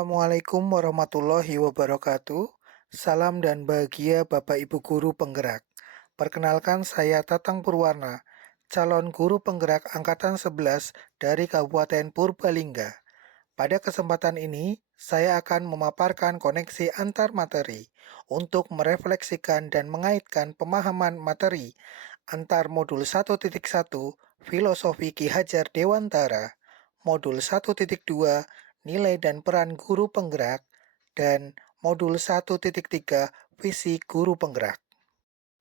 Assalamualaikum warahmatullahi wabarakatuh. Salam dan bahagia Bapak Ibu Guru Penggerak. Perkenalkan saya Tatang Purwarna, calon guru penggerak Angkatan 11 dari Kabupaten Purbalingga. Pada kesempatan ini, saya akan memaparkan koneksi antar materi untuk merefleksikan dan mengaitkan pemahaman materi antar modul 1.1 Filosofi Ki Hajar Dewantara, modul 1.2 Nilai dan Peran Guru Penggerak, dan modul 1.3 Visi Guru Penggerak.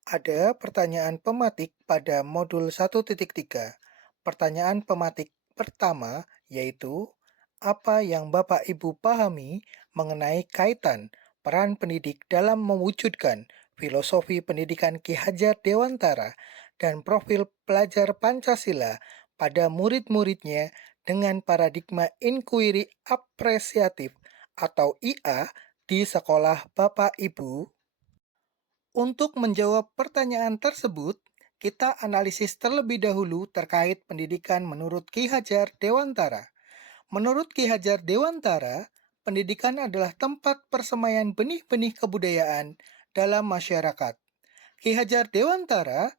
Ada pertanyaan pematik pada modul 1.3. Pertanyaan pematik pertama yaitu, apa yang Bapak Ibu pahami mengenai kaitan peran pendidik dalam mewujudkan filosofi pendidikan Ki Hajar Dewantara dan profil pelajar Pancasila pada murid-muridnya dengan paradigma inquiry apresiatif atau IA di sekolah Bapak Ibu? Untuk menjawab pertanyaan tersebut, kita analisis terlebih dahulu terkait pendidikan menurut Ki Hajar Dewantara. Menurut Ki Hajar Dewantara, pendidikan adalah tempat persemaian benih-benih kebudayaan dalam masyarakat. Ki Hajar Dewantara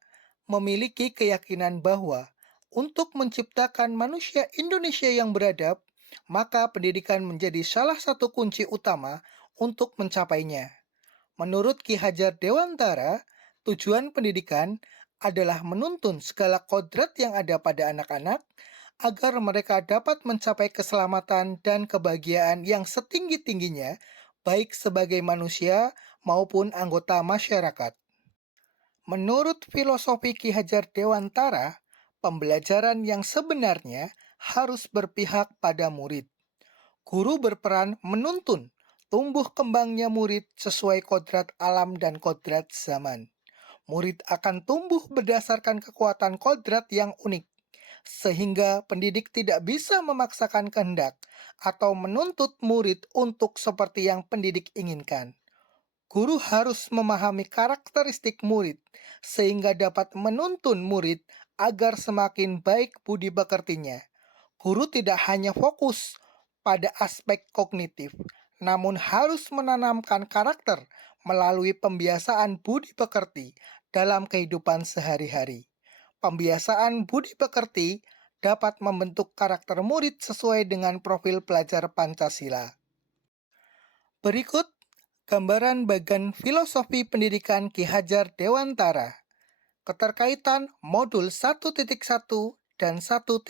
memiliki keyakinan bahwa untuk menciptakan manusia Indonesia yang beradab, maka pendidikan menjadi salah satu kunci utama untuk mencapainya. Menurut Ki Hajar Dewantara, tujuan pendidikan adalah menuntun segala kodrat yang ada pada anak-anak agar mereka dapat mencapai keselamatan dan kebahagiaan yang setinggi-tingginya, baik sebagai manusia maupun anggota masyarakat. Menurut filosofi Ki Hajar Dewantara, pembelajaran yang sebenarnya harus berpihak pada murid. Guru berperan menuntun tumbuh kembangnya murid sesuai kodrat alam dan kodrat zaman. Murid akan tumbuh berdasarkan kekuatan kodrat yang unik, sehingga pendidik tidak bisa memaksakan kehendak atau menuntut murid untuk seperti yang pendidik inginkan. Guru harus memahami karakteristik murid, sehingga dapat menuntun murid agar semakin baik budi pekertinya. Guru tidak hanya fokus pada aspek kognitif, namun harus menanamkan karakter melalui pembiasaan budi pekerti dalam kehidupan sehari-hari. Pembiasaan budi pekerti dapat membentuk karakter murid sesuai dengan profil pelajar Pancasila. Berikut gambaran bagian filosofi pendidikan Ki Hajar Dewantara. Keterkaitan modul 1.1 dan 1.2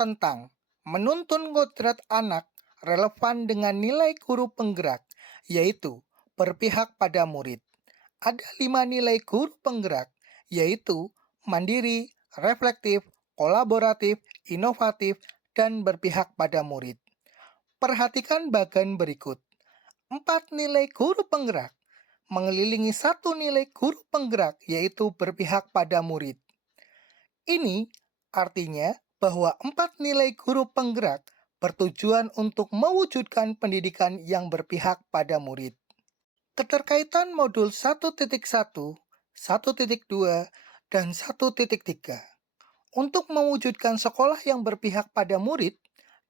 tentang menuntun kodrat anak relevan dengan nilai guru penggerak, yaitu berpihak pada murid. Ada 5 nilai guru penggerak, yaitu mandiri, reflektif, kolaboratif, inovatif, dan berpihak pada murid. Perhatikan bagian berikut. 4 nilai guru penggerak mengelilingi 1 nilai guru penggerak, yaitu berpihak pada murid. Ini artinya bahwa 4 nilai guru penggerak bertujuan untuk mewujudkan pendidikan yang berpihak pada murid. Keterkaitan modul 1.1, 1.2, dan 1.3. Untuk mewujudkan sekolah yang berpihak pada murid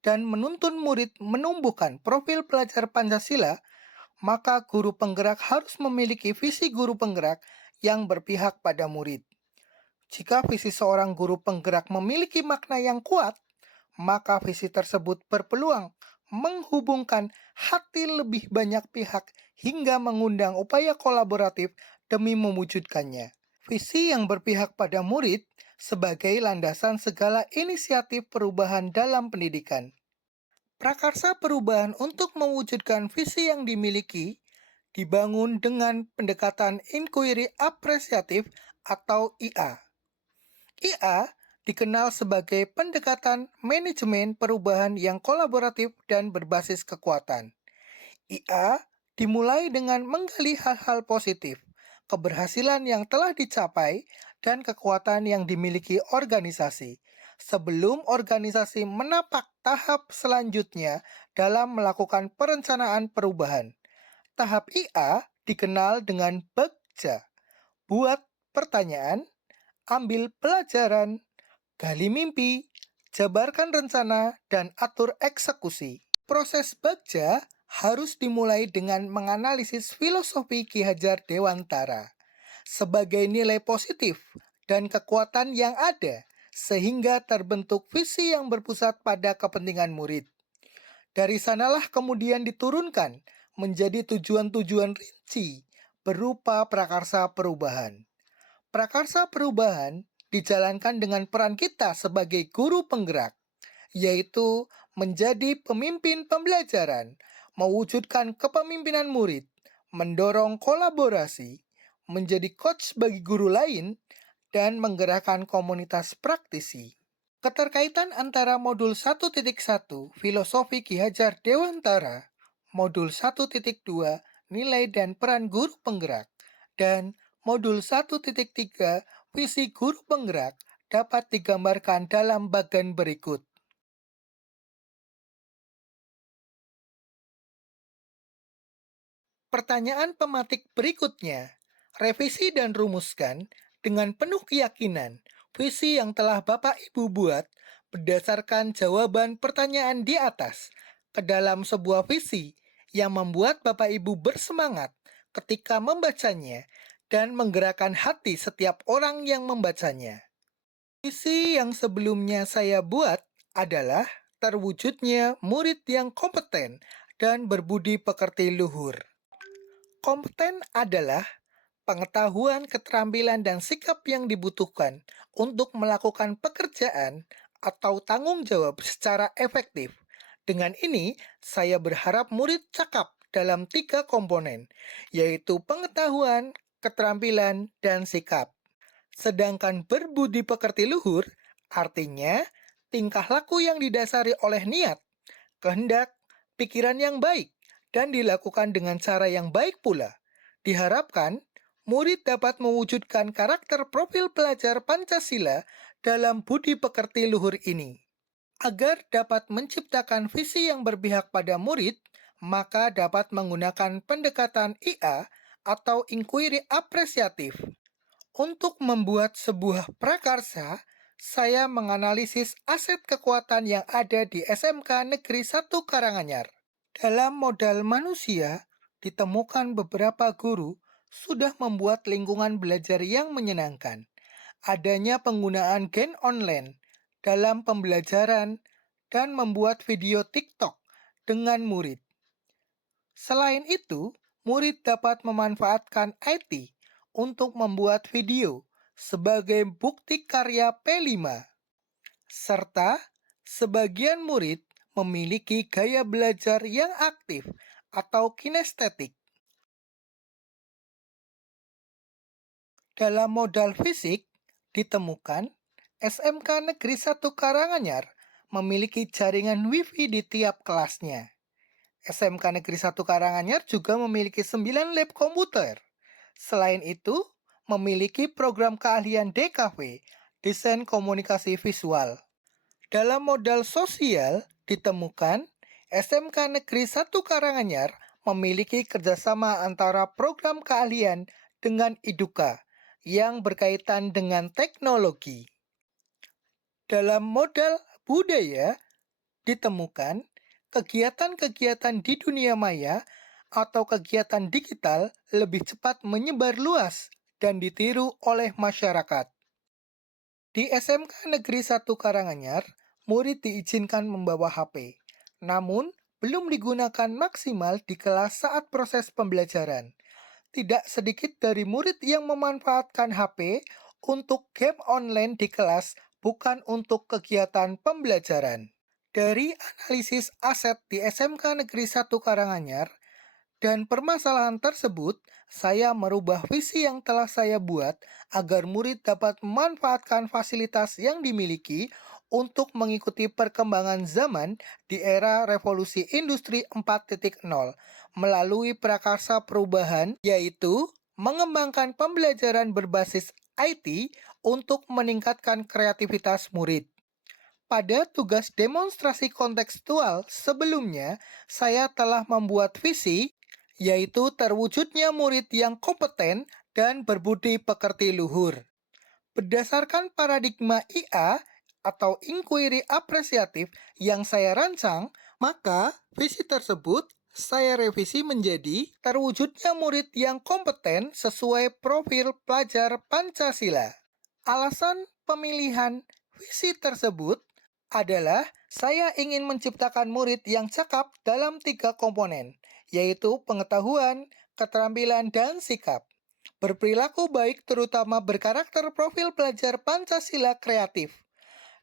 dan menuntun murid menumbuhkan profil pelajar Pancasila, maka guru penggerak harus memiliki visi guru penggerak yang berpihak pada murid. Jika visi seorang guru penggerak memiliki makna yang kuat, maka visi tersebut berpeluang menghubungkan hati lebih banyak pihak hingga mengundang upaya kolaboratif demi mewujudkannya. Visi yang berpihak pada murid sebagai landasan segala inisiatif perubahan dalam pendidikan. Prakarsa perubahan untuk mewujudkan visi yang dimiliki dibangun dengan pendekatan inquiry apresiatif atau IA. IA dikenal sebagai pendekatan manajemen perubahan yang kolaboratif dan berbasis kekuatan. IA dimulai dengan menggali hal-hal positif, keberhasilan yang telah dicapai, dan kekuatan yang dimiliki organisasi, sebelum organisasi menapak tahap selanjutnya dalam melakukan perencanaan perubahan. Tahap IA dikenal dengan BEGJA. Buat pertanyaan, ambil pelajaran, gali mimpi, jabarkan rencana, dan atur eksekusi. Proses bagja harus dimulai dengan menganalisis filosofi Ki Hajar Dewantara sebagai nilai positif dan kekuatan yang ada, sehingga terbentuk visi yang berpusat pada kepentingan murid. Dari sanalah kemudian diturunkan menjadi tujuan-tujuan rinci berupa prakarsa perubahan. Prakarsa perubahan dijalankan dengan peran kita sebagai guru penggerak, yaitu menjadi pemimpin pembelajaran, mewujudkan kepemimpinan murid, mendorong kolaborasi, menjadi coach bagi guru lain, dan menggerakkan komunitas praktisi. Keterkaitan antara modul 1.1 Filosofi Ki Hajar Dewantara, modul 1.2 Nilai dan Peran Guru Penggerak, dan modul 1.3 Visi Guru Penggerak dapat digambarkan dalam bagian berikut. Pertanyaan pematik berikutnya, revisi dan rumuskan dengan penuh keyakinan visi yang telah Bapak Ibu buat berdasarkan jawaban pertanyaan di atas ke dalam sebuah visi yang membuat Bapak Ibu bersemangat ketika membacanya dan menggerakkan hati setiap orang yang membacanya. Visi yang sebelumnya saya buat adalah terwujudnya murid yang kompeten dan berbudi pekerti luhur. Kompeten adalah pengetahuan, keterampilan, dan sikap yang dibutuhkan untuk melakukan pekerjaan atau tanggung jawab secara efektif. Dengan ini, saya berharap murid cakap dalam 3 komponen, yaitu pengetahuan, keterampilan, dan sikap. Sedangkan berbudi pekerti luhur artinya tingkah laku yang didasari oleh niat, kehendak, pikiran yang baik, dan dilakukan dengan cara yang baik pula. Diharapkan, murid dapat mewujudkan karakter profil pelajar Pancasila dalam budi pekerti luhur ini. Agar dapat menciptakan visi yang berpihak pada murid, maka dapat menggunakan pendekatan IA atau inquiry apresiatif. Untuk membuat sebuah prakarsa, saya menganalisis aset kekuatan yang ada di SMK Negeri 1 Karanganyar. Dalam modal manusia, ditemukan beberapa guru sudah membuat lingkungan belajar yang menyenangkan. Adanya penggunaan game online dalam pembelajaran dan membuat video TikTok dengan murid. Selain itu, murid dapat memanfaatkan IT untuk membuat video sebagai bukti karya P5, serta sebagian murid memiliki gaya belajar yang aktif atau kinestetik. Dalam modal fisik, ditemukan SMK Negeri 1 Karanganyar memiliki jaringan Wi-Fi di tiap kelasnya. SMK Negeri 1 Karanganyar juga memiliki 9 lab komputer. Selain itu, memiliki program keahlian DKV, Desain Komunikasi Visual. Dalam modal sosial, ditemukan SMK Negeri 1 Karanganyar memiliki kerjasama antara program keahlian dengan Iduka yang berkaitan dengan teknologi. Dalam modal budaya, ditemukan kegiatan-kegiatan di dunia maya atau kegiatan digital lebih cepat menyebar luas dan ditiru oleh masyarakat. Di SMK Negeri 1 Karanganyar, murid diizinkan membawa HP, namun belum digunakan maksimal di kelas saat proses pembelajaran. Tidak sedikit dari murid yang memanfaatkan HP untuk game online di kelas, bukan untuk kegiatan pembelajaran. Dari analisis aset di SMK Negeri 1 Karanganyar dan permasalahan tersebut, saya merubah visi yang telah saya buat agar murid dapat memanfaatkan fasilitas yang dimiliki untuk mengikuti perkembangan zaman di era revolusi industri 4.0 melalui prakarsa perubahan, yaitu mengembangkan pembelajaran berbasis IT untuk meningkatkan kreativitas murid. Pada tugas demonstrasi kontekstual sebelumnya, saya telah membuat visi, yaitu terwujudnya murid yang kompeten dan berbudi pekerti luhur. Berdasarkan paradigma IA atau inquiry apresiatif yang saya rancang, Maka, visi tersebut saya revisi menjadi terwujudnya murid yang kompeten sesuai profil pelajar Pancasila. Alasan pemilihan visi tersebut adalah saya ingin menciptakan murid yang cakap dalam 3 komponen, yaitu pengetahuan, keterampilan, dan sikap. Berperilaku baik terutama berkarakter profil pelajar Pancasila kreatif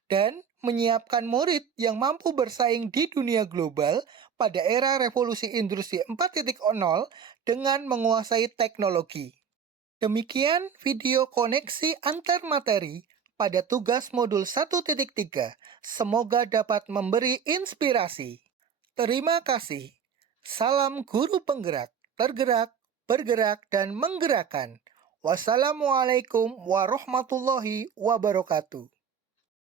dan menyiapkan murid yang mampu bersaing di dunia global pada era revolusi industri 4.0 dengan menguasai teknologi. Demikian video koneksi antar materi pada tugas modul 1.3. Semoga dapat memberi inspirasi. Terima kasih. Salam guru penggerak, tergerak, bergerak, dan menggerakkan. Wassalamualaikum warahmatullahi wabarakatuh.